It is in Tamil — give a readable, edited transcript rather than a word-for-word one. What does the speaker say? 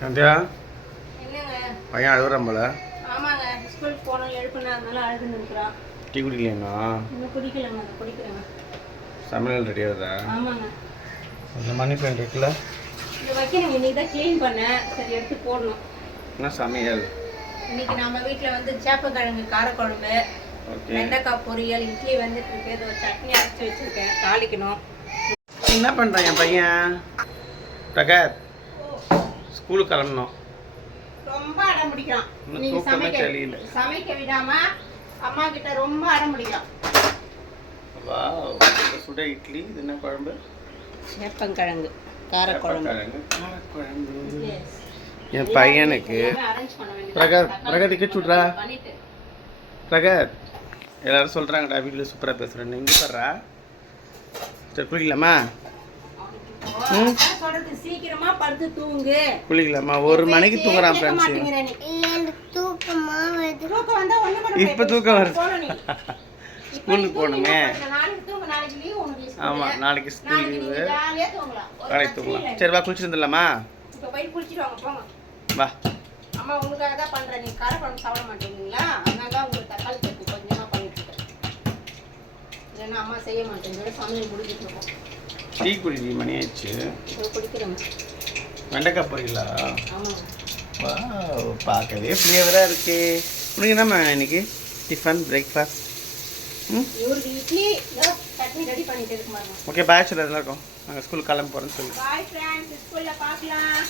சந்தியா என்னங்க பையன் அழுகுறான் போல. ஆமாங்க ஸ்கூலுக்கு போனோம் எழுப்புனா அதனால அழுதுன்னு இருக்கிறான். டீ குடிக்கலையா? இன்னும் குடிக்கலங்க குடிக்கிறேங்க. சமையல் ரெடி ஆகுதா? ஆமாங்க கொஞ்சம் மணி பிளான் இருக்குல்ல, இது வைக்கணும். இன்னைக்கு தான் க்ளீன் பண்ணேன், சரி எடுத்து போடணும். என்ன சமையல்? இன்னைக்கு நம்ம வீட்டில் வந்து சேப்பக்கிழங்கு காரக்குழம்பு, வெண்டைக்காய் பொரியல், இட்லி வந்துட்டு இருக்கு. ஏதோ சட்னி அரைச்சி வச்சிருக்கேன், தாளிக்கணும். என்ன பண்ணுறான் என் பையன்? பிரகாத் ஸ்கூலுக்கு கிளம்பணும். ரொம்ப அடம் பிடிக்கிறான். நீங்க தூக்கமே தெரியல. சமைக்க விடாம அம்மா கிட்ட ரொம்ப அடம் பிடிக்கிறான். வா, சுட இட்லி. இது என்ன குழம்பு? சேப்பங்கிழங்கு காரக்குழம்பு. என் பையனுக்கு பிரகத் கிச்சுட்றா. பிரகத் எல்லாரும் சொல்கிறாங்கடா வீட்டில் சூப்பராக பேசுகிறேன்னு. இங்கே பாடுறா. சரி குளிக்கலாமா? சீக்கிரமா படுத்து தூங்கு. குளிக்கலாமா? 1 மணிக்கு தூங்குறான் ஃப்ரெண்ட்ஸ். இப்போ தூக்கம் வருது. ஸ்கூலுக்கு போகணுமே. ஆமாம், நாளைக்கு ஸ்கூல் லீவு. நாளைக்கு தூங்கலாம். சரி வா, குளிச்சுட்டு வந்துடலாமா? இப்போ போய் குளிச்சுட்டு வாங்க, போங்க. வா. அம்மா உங்களுக்காக தான் பண்ணுறேன். நீங்கள் காரக்குழம்பு சாப்பிட மாட்டேங்களா? அதனால தான் உங்களுக்கு தக்காளி சட்னி கொஞ்சமாக பண்ணிட்டு இருக்கேன். இல்லைன்னா அம்மா செய்ய மாட்டேங்க. சமையல் முடிஞ்சிட்டு இருக்கோம். டீ குடி, மணி ஆயிடுச்சு. குடிக்கிறேங்க. வெண்டைக்காய் பொரியலா? ஆமாங்க. வா, பார்க்கவே ஃப்ளேவராக இருக்கு. உனக்கு என்னம்மா இன்னைக்கு டிஃபன் பிரேக்ஃபாஸ்ட்? இவருக்கு இட்லி சட்னி ரெடி பண்ணிட்டு இருக்கு பாருங்க. ஓகே, பாய் சொல்லி இருக்கும். நாங்கள் ஸ்கூலுக்கு கிளம்ப போகிறோன்னு சொல்லி. பாய் ஃப்ரெண்ட்ஸ், ஸ்கூலில் பார்க்கலாம்.